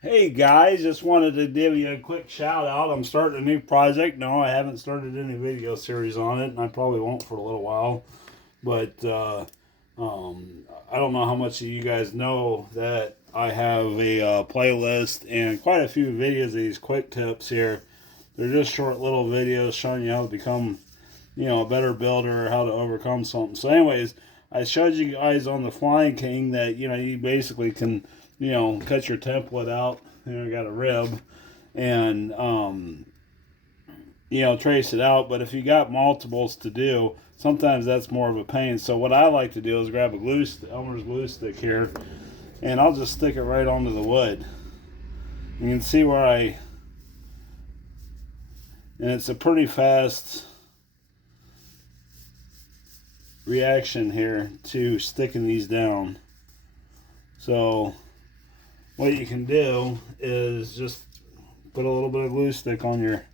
Hey guys, just wanted to give you a quick shout out. I'm starting a new project. No, I haven't started any video series on it, and I probably won't for a little while. But I don't know how much of you guys know that I have a playlist and quite a few videos of these quick tips here. They're just short little videos showing you how to become, a better builder or how to overcome something. So, anyways, I showed you guys on the Flying King that you basically can cut your template out. Got a rib and trace it out. But if you got multiples to do, sometimes that's more of a pain. So what I like to do is grab a Elmer's glue stick here, and I'll just stick it right onto the wood. You can see where and it's a pretty fast reaction here to sticking these down. So what you can do is just put a little bit of glue stick on your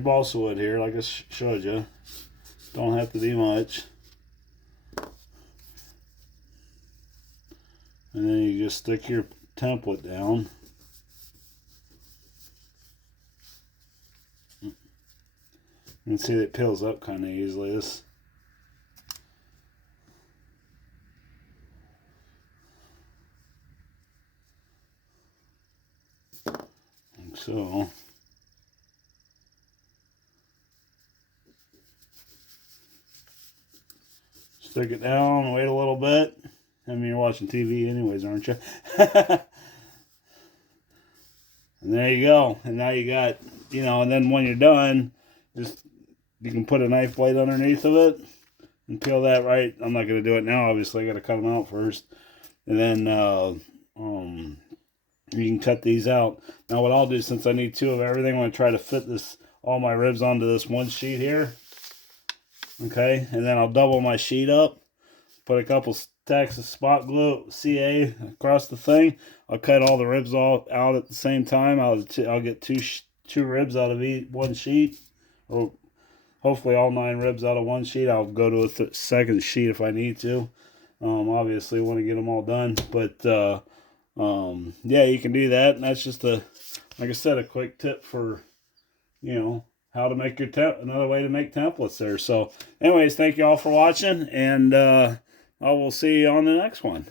balsa wood here, like I showed you. Don't have to do much. And then you just stick your template down. You can see it peels up kind of easily. This like so. Stick it down, wait a little bit. I mean, you're watching TV anyways, aren't you? And there you go. And now you got, and then when you're done, you can put a knife blade underneath of it and peel that right. I'm not going to do it now, obviously. I got to cut them out first. And then you can cut these out. Now what I'll do, since I need two of everything, I'm going to try to fit all my ribs onto this one sheet here. Okay, and then I'll double my sheet up, put a couple stacks of spot glue CA across the thing. I'll cut all the ribs all out at the same time. I'll get two ribs out of one sheet, or hopefully all 9 ribs out of one sheet. I'll go to a second sheet if I need to. Obviously, want to get them all done, but yeah, you can do that, and that's just like I said, a quick tip for how to make another way to make templates there. So anyways, thank you all for watching, and I will see you on the next one.